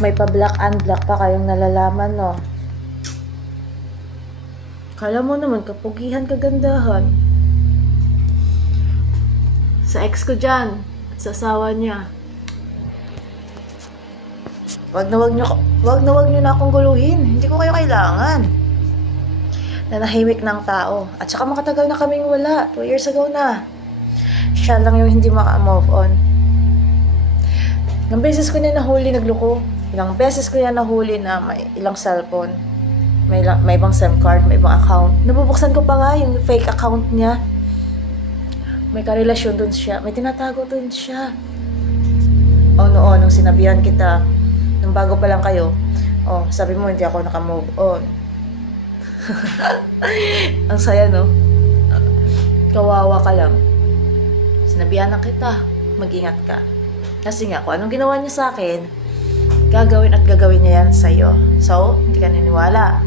May pa-black and black pa kayong nalalaman, no? Kala mo naman, kapugihan, kagandahan. Sa ex ko dyan, at sa asawa niya. Wag na wag nyo na akong guluhin. Hindi ko kayo kailangan. Nanahimik ng tao. At saka makatagal na kaming wala. 2 years ago na. Siya lang yung hindi maka-move on. Ilang beses ko niya nahuli nagloko. Ilang beses ko niya nahuli na may ilang cellphone. May ibang SIM card, may ibang account. Nabubuksan ko pa nga yung fake account niya. May karelasyon dun siya. May tinatago dun siya. Noon, nung sinabihan kita, nung bago pa lang kayo, sabi mo hindi ako naka-move on. Ang saya, no? Kawawa ka lang. Sinabihan na kita, mag-ingat ka. Kasi nga, kung anong ginawa niya sa akin, gagawin at gagawin niya yan sa'yo. So, hindi ka naniniwala.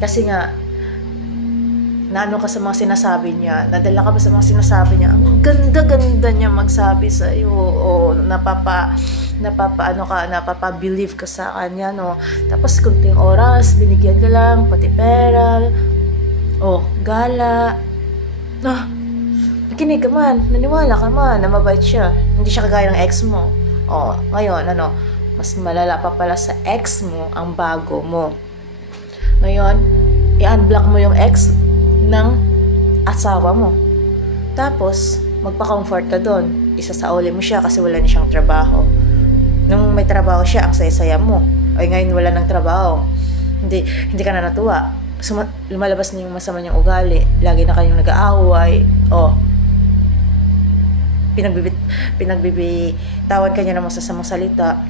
Kasi nga, naano ka sa mga sinasabi niya, nadala ka ba sa mga sinasabi niya, ang ganda-ganda niya magsabi sa'yo, napapa-believe ka sa kanya, no? Tapos, kunting oras, binigyan ka lang, pati pera, gala, nakinig ka man, naniwala ka man na mabait siya. Hindi siya kagaya ng ex mo. Ngayon, mas malala pa pala sa ex mo ang bago mo. Ngayon, i-unblock mo yung ex ng asawa mo. Tapos, magpa-comfort ka doon. Isasauli mo siya kasi wala na siyang trabaho. Nung may trabaho siya, ang saya-saya mo. Ngayon wala ng trabaho. Hindi ka na natuwa. Lumalabas na yung masama niyang ugali. Lagi na kayong nag-aaway. Pinagbibitawan ka niya ng masasamang salita.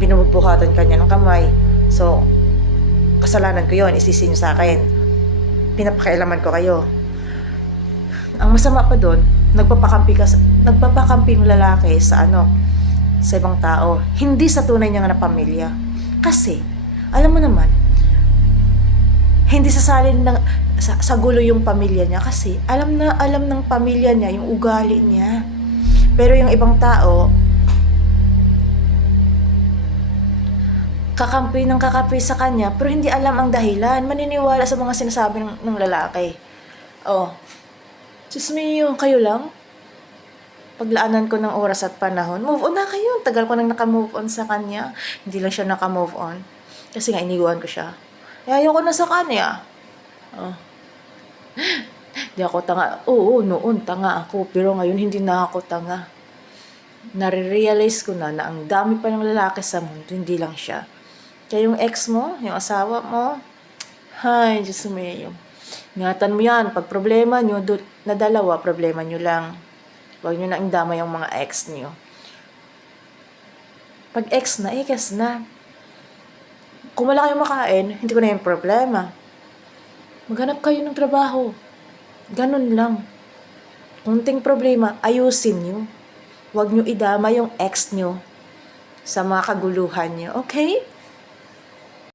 Binubuhatan ka niya ng kamay. So, kasalanan ko yun. Isisi niyo sa akin. Pinapakailaman ko kayo. Ang masama pa doon, nagpapakampi yung lalaki sa ibang tao. Hindi sa tunay niyang na pamilya. Kasi, alam mo naman, hindi sasalin sa gulo yung pamilya niya kasi alam ng pamilya niya yung ugali niya. Pero yung ibang tao, kakampi sa kanya pero hindi alam ang dahilan. Maniniwala sa mga sinasabi ng lalaki. Diyos mio, kayo lang? Paglaanan ko ng oras at panahon, move on na kayo. Tagal ko nang naka-move on sa kanya. Hindi lang siya naka-move on. Kasi nga iniwan ko siya. Ayoko na sa kanya. Di ako tanga. Noon tanga ako. Pero ngayon hindi na ako tanga. Nare-realize ko na ang dami pa ng lalaki sa mundo. Hindi lang siya. Kaya yung ex mo, yung asawa mo, hay, Diyos mio. Ingatan mo yan. Pag problema nyo, na dalawa, problema nyo lang. Huwag nyo na indama yung mga ex nyo. Pag ex na, ex na. Kung wala kayong makain, hindi ko na yung problema. Maghanap kayo ng trabaho. Ganun lang. Kunting problema, ayusin nyo. Huwag nyo idama yung ex nyo sa mga kaguluhan nyo. Okay?